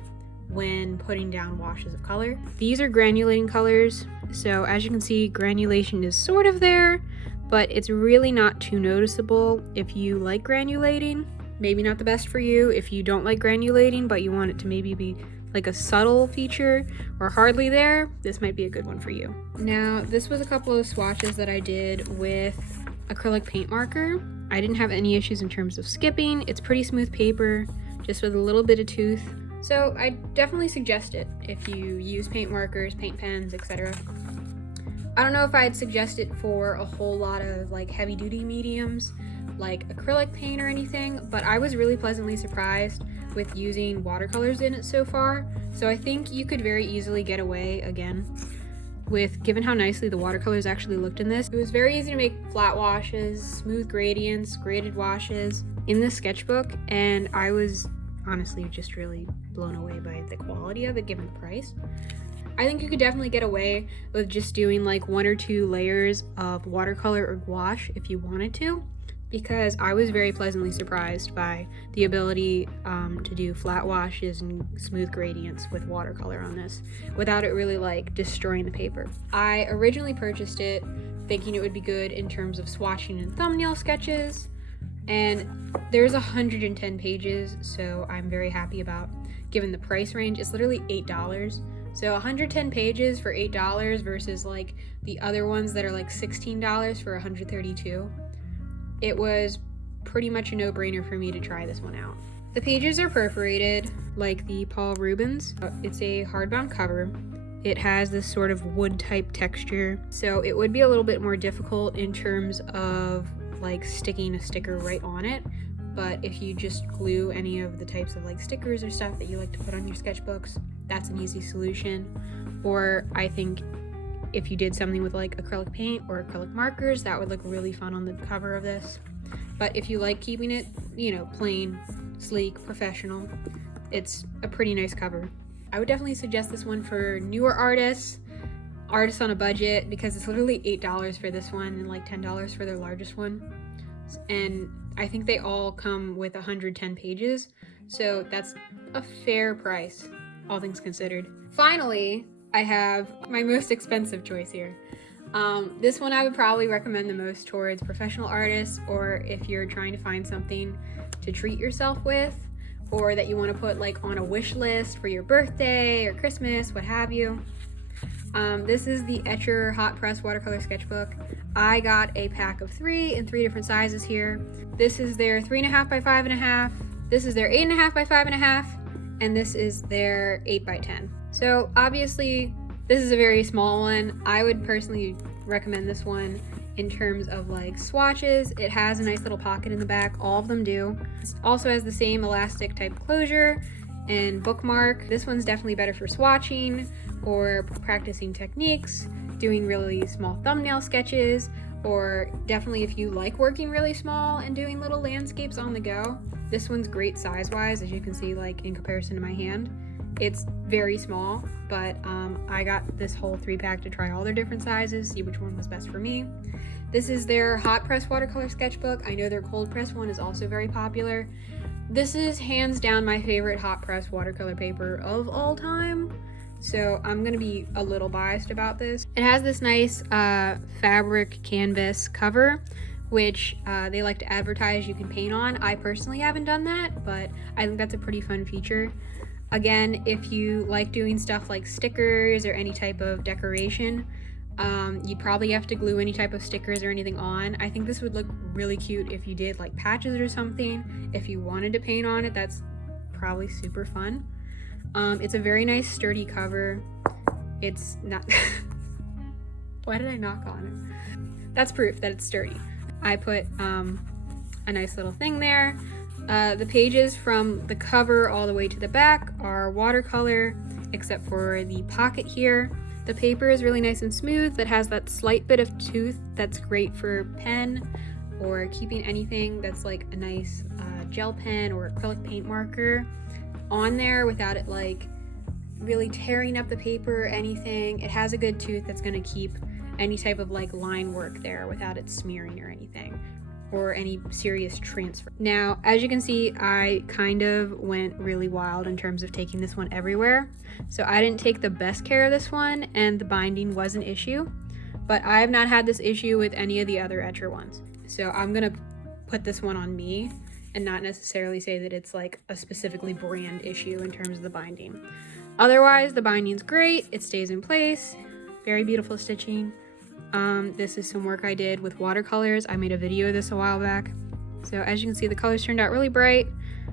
when putting down washes of color. These are granulating colors, so as you can see, granulation is sort of there, but it's really not too noticeable if you like granulating. Maybe not the best for you if you don't like granulating, but you want it to maybe be like a subtle feature or hardly there, this might be a good one for you. Now, this was a couple of swatches that I did with acrylic paint marker. I didn't have any issues in terms of skipping. It's pretty smooth paper, just with a little bit of tooth. So I definitely suggest it if you use paint markers, paint pens, etc. I don't know if I'd suggest it for a whole lot of like heavy duty mediums like acrylic paint or anything, but I was really pleasantly surprised with using watercolors in it so far. So I think you could very easily get away again with, given how nicely the watercolors actually looked in this. It was very easy to make flat washes, smooth gradients, graded washes in this sketchbook, and I was honestly just really blown away by the quality of it given the price. I think you could definitely get away with just doing like 1 or 2 layers of watercolor or gouache if you wanted to, because I was very pleasantly surprised by the ability to do flat washes and smooth gradients with watercolor on this without it really like destroying the paper. I originally purchased it thinking it would be good in terms of swatching and thumbnail sketches, and there's 110 pages, so I'm very happy about, given the price range. It's literally $8. So 110 pages for $8 versus like the other ones that are like $16 for 132. It was pretty much a no-brainer for me to try this one out. The pages are perforated like the Paul Rubens. It's a hardbound cover. It has this sort of wood type texture, so it would be a little bit more difficult in terms of like sticking a sticker right on it. But if you just glue any of the types of like stickers or stuff that you like to put on your sketchbooks, that's an easy solution. Or I think if you did something with like acrylic paint or acrylic markers, that would look really fun on the cover of this. But if you like keeping it, you know, plain, sleek, professional, it's a pretty nice cover. I would definitely suggest this one for newer artists on a budget, because it's literally $8 for this one and like $10 for their largest one. And I think they all come with 110 pages, so that's a fair price, all things considered. Finally, I have my most expensive choice here. This one I would probably recommend the most towards professional artists, or if you're trying to find something to treat yourself with, or that you want to put like on a wish list for your birthday or Christmas, what have you. This is the Etchr hot press watercolor sketchbook. I got a pack of 3 in 3 different sizes here. This is their 3.5 by 5.5. This is their 8.5 by 5.5, and this is their 8 by 10. So obviously this is a very small one. I would personally recommend this one in terms of like swatches. It has a nice little pocket in the back. All of them do. It also has the same elastic type closure and bookmark. This one's definitely better for swatching or practicing techniques, doing really small thumbnail sketches, or definitely if you like working really small and doing little landscapes on the go. This one's great size-wise, as you can see, like in comparison to my hand. It's very small, but I got this whole 3-pack to try all their different sizes, see which one was best for me. This is their hot press watercolor sketchbook. I know their cold press one is also very popular. This is hands down my favorite hot press watercolor paper of all time, so I'm gonna be a little biased about this. It has this nice fabric canvas cover, which they like to advertise you can paint on. I personally haven't done that, but I think that's a pretty fun feature. Again, if you like doing stuff like stickers or any type of decoration, you'd probably have to glue any type of stickers or anything on. I think this would look really cute if you did like patches or something. If you wanted to paint on it, that's probably super fun. It's a very nice sturdy cover. It's not why did I knock on it? That's proof that it's sturdy. I put a nice little thing there. The pages from the cover all the way to the back are watercolor, except for the pocket here. The paper is really nice and smooth. That has that slight bit of tooth that's great for pen or keeping anything that's like a nice gel pen or acrylic paint marker on there without it like really tearing up the paper or anything. It has a good tooth that's going to keep any type of like line work there without it smearing or anything, or any serious transfer. Now, as you can see, I kind of went really wild in terms of taking this one everywhere. So I didn't take the best care of this one, and the binding was an issue, but I have not had this issue with any of the other Etchr ones. So I'm gonna put this one on me and not necessarily say that it's like a specifically brand issue in terms of the binding. Otherwise, the binding's great. It stays in place. Very beautiful stitching. This is some work I did with watercolors. I made a video of this a while back. So as you can see, the colors turned out really bright,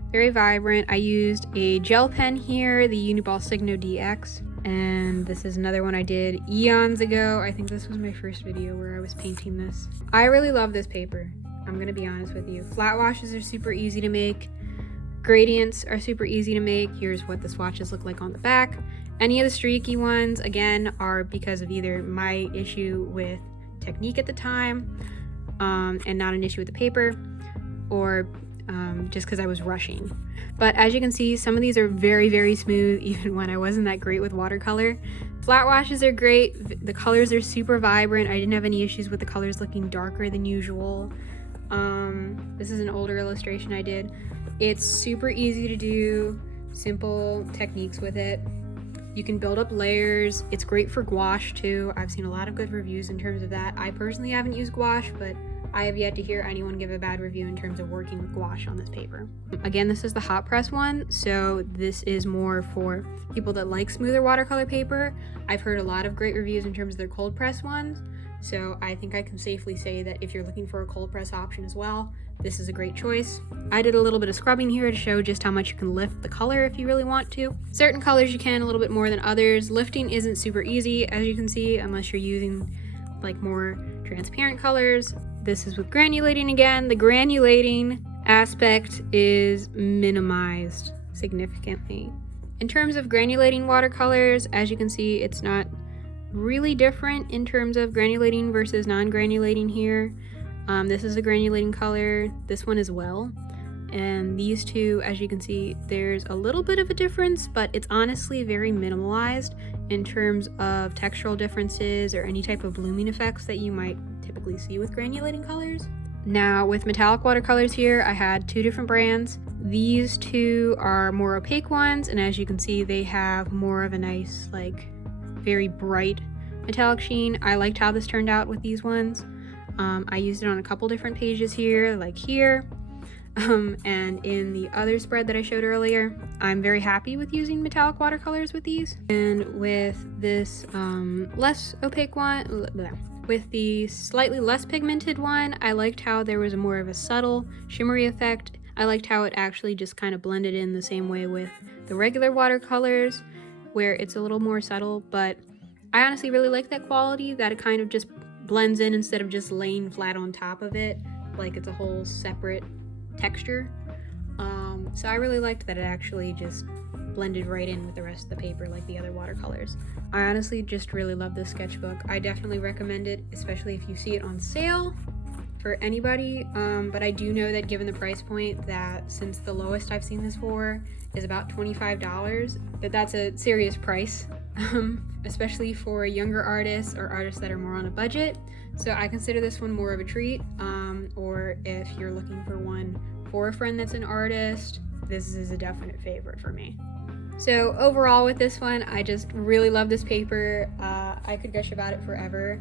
very vibrant. I used a gel pen here, the Uniball Signo DX, and this is another one I did eons ago. I think this was my first video where I was painting this. I really love this paper, I'm gonna be honest with you. Flat washes are super easy to make. Gradients are super easy to make. Here's what the swatches look like on the back. Any of the streaky ones, again, are because of either my issue with technique at the time and not an issue with the paper, or just because I was rushing. But as you can see, some of these are very, very smooth, even when I wasn't that great with watercolor. Flat washes are great. The colors are super vibrant. I didn't have any issues with the colors looking darker than usual. This is an older illustration I did. It's super easy to do, simple techniques with it. You can build up layers. It's great for gouache too. I've seen a lot of good reviews in terms of that. I personally haven't used gouache, but I have yet to hear anyone give a bad review in terms of working with gouache on this paper. Again, this is the hot press one, so this is more for people that like smoother watercolor paper. I've heard a lot of great reviews in terms of their cold press ones, so I think I can safely say that if you're looking for a cold press option as well, this is a great choice. I did a little bit of scrubbing here to show just how much you can lift the color if you really want to. Certain colors you can a little bit more than others. Lifting isn't super easy, as you can see, unless you're using like more transparent colors. This is with granulating again. The granulating aspect is minimized significantly. In terms of granulating watercolors, as you can see, it's not really different in terms of granulating versus non-granulating here. This is a granulating color, this one as well, and these two, as you can see, there's a little bit of a difference, but it's honestly very minimalized in terms of textural differences or any type of blooming effects that you might typically see with granulating colors. Now with metallic watercolors here, I had 2 different brands. These 2 are more opaque ones, and as you can see, they have more of a nice, like, very bright metallic sheen. I liked how this turned out with these ones. I used it on a couple different pages here, like here, and in the other spread that I showed earlier. I'm very happy with using metallic watercolors with these. And with this less opaque one, with the slightly less pigmented one, I liked how there was more of a subtle shimmery effect. I liked how it actually just kind of blended in the same way with the regular watercolors, where it's a little more subtle, but I honestly really like that quality, that it kind of just blends in instead of just laying flat on top of it, like it's a whole separate texture. So I really liked that it actually just blended right in with the rest of the paper like the other watercolors. I honestly just really love this sketchbook. I definitely recommend it, especially if you see it on sale for anybody, but I do know that given the price point, that since the lowest I've seen this for is about $25, that's a serious price, especially for younger artists or artists that are more on a budget. So I consider this one more of a treat, or if you're looking for one for a friend that's an artist, this is a definite favorite for me. So overall with this one, I just really love this paper. I could gush about it forever.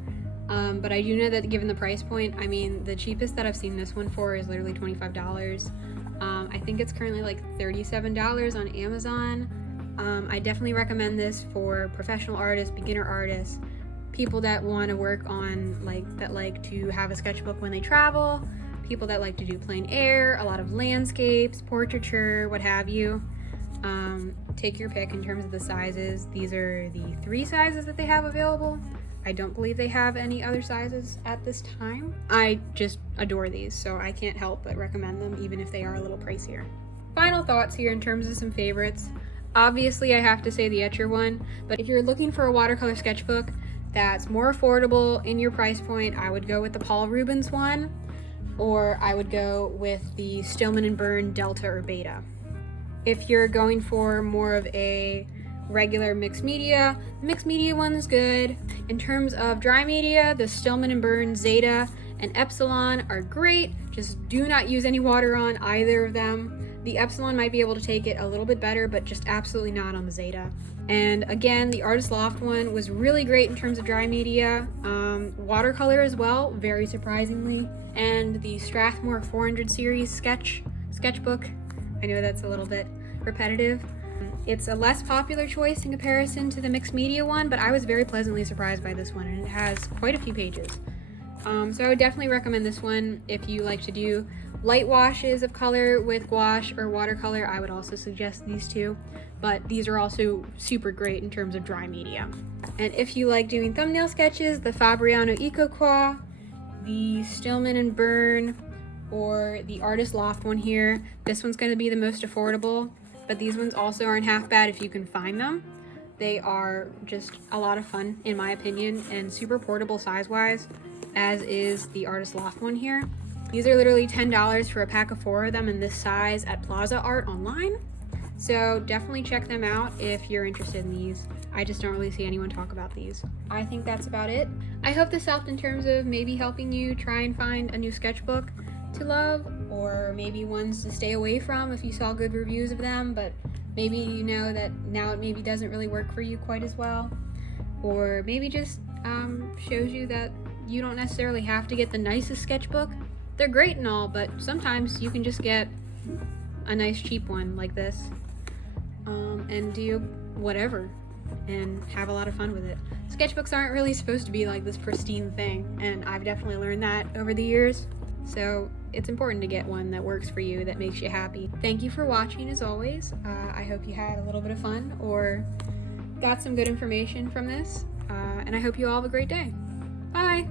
But I do know that given the price point, I mean, the cheapest that I've seen this one for is literally $25. I think it's currently like $37 on Amazon. I definitely recommend this for professional artists, beginner artists, people that want to work on, that like to have a sketchbook when they travel, people that like to do plein air, a lot of landscapes, portraiture, what have you. Take your pick in terms of the sizes. These are the 3 sizes that they have available. I don't believe they have any other sizes at this time. I just adore these, so I can't help but recommend them, even if they are a little pricier. Final thoughts here in terms of some favorites. Obviously, I have to say the Etchr one, but if you're looking for a watercolor sketchbook that's more affordable in your price point, I would go with the Paul Rubens one, or I would go with the Stillman and Birn Delta or Beta. If you're going for more of a regular mixed media, the mixed media one is good. In terms of dry media, the Stillman and Birn Zeta and Epsilon are great. Just do not use any water on either of them. The Epsilon might be able to take it a little bit better, but just absolutely not on the Zeta. And again, the Artist Loft one was really great in terms of dry media. Watercolor as well, very surprisingly. And the Strathmore 400 series sketchbook. I know that's a little bit repetitive. It's a less popular choice in comparison to the mixed media one, but I was very pleasantly surprised by this one, and it has quite a few pages. So I would definitely recommend this one if you like to do light washes of color with gouache or watercolor. I would also suggest these two, but these are also super great in terms of dry media. And if you like doing thumbnail sketches, the Fabriano Ecoqua, the Stillman and Birn, or the Artist Loft one here, this one's going to be the most affordable, but these ones also aren't half bad if you can find them. They are just a lot of fun, in my opinion, and super portable size-wise, as is the Artist Loft one here. These are literally $10 for a pack of 4 of them in this size at Plaza Art online. So definitely check them out if you're interested in these. I just don't really see anyone talk about these. I think that's about it. I hope this helped in terms of maybe helping you try and find a new sketchbook to love, or maybe ones to stay away from if you saw good reviews of them, but maybe you know that now it maybe doesn't really work for you quite as well, or maybe just shows you that you don't necessarily have to get the nicest sketchbook. They're great and all, but sometimes you can just get a nice cheap one like this and do whatever and have a lot of fun with it. Sketchbooks aren't really supposed to be like this pristine thing, and I've definitely learned that over the years. So it's important to get one that works for you, that makes you happy. Thank you for watching as always. I hope you had a little bit of fun or got some good information from this, and I hope you all have a great day. Bye!